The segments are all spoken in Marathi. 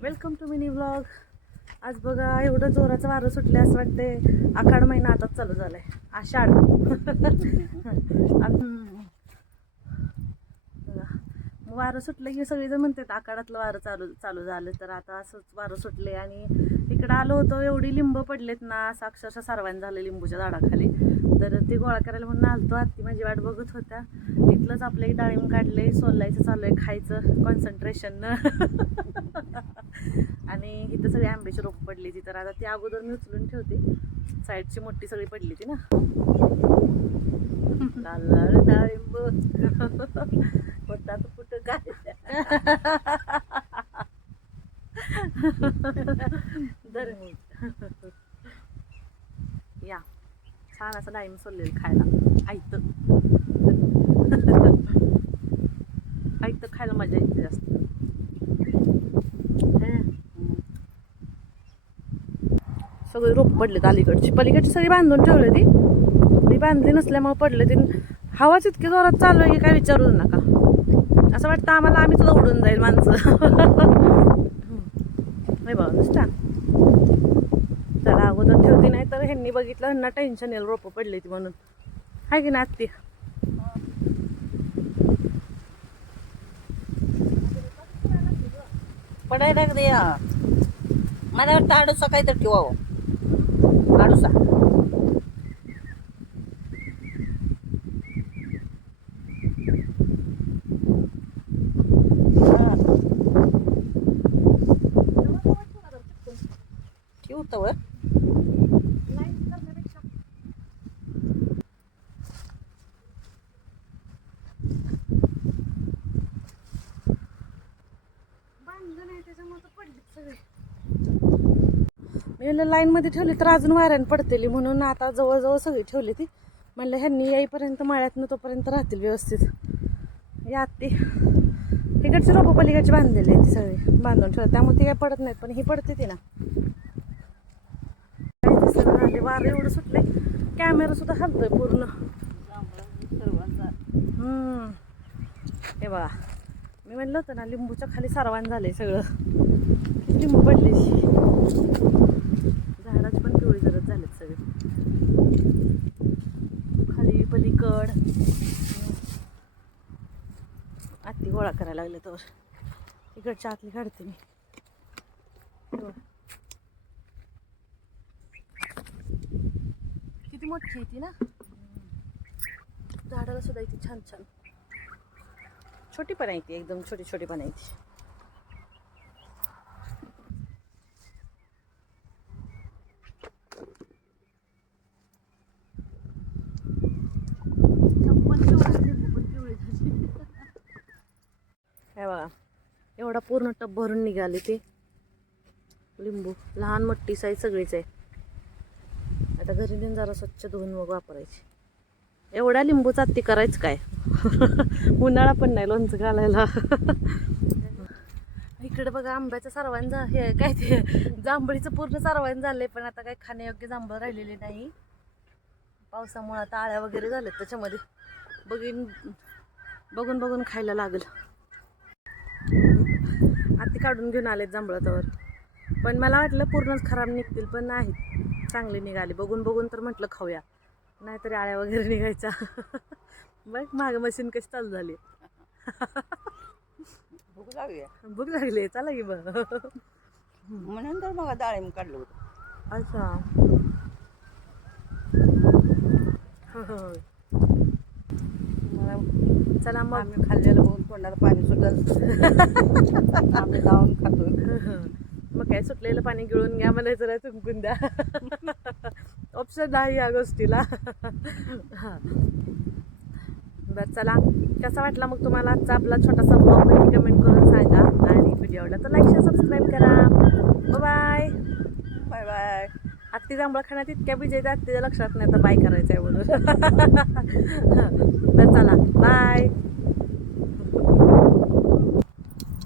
वेलकम टू मिनी व्लॉग आज बघा एवढं जोराचं वारं सुटलं असं वाटतंय. आखाड महिना आताच चालू झालाय. आषाढ. वारं सुटलं की सगळेजण म्हणतात आखाडातलं वारं चालू चालू झालं. तर आता असंच वारं सुटले आणि इकडं आलो होतो एवढी लिंब पडलेत ना असं अक्षरशः सर्वांनी झालं लिंबूच्या झाडाखाली. तर ते गोळा करायला म्हणून आलतो आत्ती माझी वाट बघत होत्या. इथलंच आपले डाळिंब काढले सोलायचं चालू आहे खायचं कॉन्सन्ट्रेशननं आणि इथं सगळी आंब्याची रोपं पडली ती तर आता ती अगोदर मी उचलून ठेवते. साईडची मोठी सगळी पडली ती ना. डाळिंब. होता कुठं काय? दर या. छान असं डाळिंब सोडलेलं खायला. ऐकत ऐकतं खायला मजा येते जास्त. सगळी रोप पडलेत अलीकडची. पलीकडची सगळी बांधून ठेवली ती मी बांधली नसल्यामुळे पडले ती हवाच इतकी जोरात चालू आहे की काय विचारू नका. असं वाटतं आम्हाला आम्हीच उडून जाईल माणसं. नाही बघा नुसता त्याला अगोदर ठेवती नाही तर ह्यांनी बघितलं ह्यांना टेन्शन येईल रोपं पडली ती म्हणून. आहे की ना आत्ती? पडायला लागले या मला वाटतं आडूसा काहीतरी ठेवावं. आडूसा हा. ठेवतो वर मी लाईनमध्ये ठेवली तर अजून वाऱ्यानं पडतेली. म्हणून आता जवळजवळ सगळी ठेवली ती. म्हणलं ह्यांनी येईपर्यंत माळ्यातनं तोपर्यंत राहतील व्यवस्थित. या ती इकडची रोपं पलीकडची बांधलेली आहे ती सगळी. बांधून ठेवत त्यामुळे ती काही पडत नाहीत पण ही पडते ती ना. काय आले वारं एवढं सुटले कॅमेरा सुद्धा हलतोय पूर्ण. हम्म. हे बघा. मी म्हणलं होतं ना लिंबूच्या खाली सारवान झालंय सगळं. लिंबू पडले. झाडाची पण पिवळी गरज झालेत सगळे. खाली पलीकड. आत्ती गोळा करायला लागले तर इकडच्या आतली काढते मी. किती मोठी आहे ती ना? झाडाला सुद्धा इथे छान छान. छोटी पण आहे ती एकदम छोटी छोटी पण आहे ती. बघा एवढा पूर्ण टब भरून निघाले ते. लिंबू लहान मोठी साईज सगळीच आहे. आता घरी नेऊन जरा स्वच्छ धुवून मग वापरायची. एवढ्या लिंबूचा ती करायचं काय? उन्हाळा पण नाही लोणचं घालायला. इकडे बघा आंब्याचं सर्वांचं हे काय ते? जांभळीचं पूर्ण सर्वांनी झालंय पण आता काही खाण्यायोग्य जांभळ राहिलेले नाही. पावसामुळे आता आळ्या वगैरे झाल्यात त्याच्यामध्ये. बघीन बघून बघून खायला लागल. आती काढून घेऊन आलेत जांभळातावर पण मला वाटलं पूर्णच खराब निघतील पण नाही चांगले निघाले. बघून बघून तर म्हटलं खाऊया. नाहीतरी आळ्या वगैरे निघायच्या. बघ माग मशीन कशी चालू झाली. भूक लागली भूक लागली चला की बघ. म्हणून तर मग डाळिंब काढलं होतं. अच्छा. मला चला मग. आम्ही खाल्लेलं बघून तोंडाला पाणी सुटलं. आम्ही जाऊन खातो मग काय सुटलेलं पाणी गिळून घ्या मला जरा चुंकून द्या. ऑप्शन नाही या गोष्टीला. हा. बरं चला. कसा वाटला मग तुम्हाला आजचा आपला छोटासा ब्लॉग नक्की कमेंट करून सांगा. आणि व्हिडिओ आवडला तर लाईक शेअर सबस्क्राईब करा. बाय बाय बाय आत्ती जांभळ खाण्यात इतक्या बिजी आहेत आत्तीच्या लक्षात नाही तर बाय करायचं आहे म्हणून. तर चला. बाय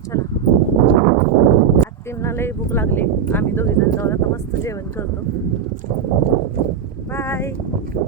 चला. आत्तींना लई भूक लागली. आम्ही दोघी जण जाऊ आता मस्त जेवण करतो. बाय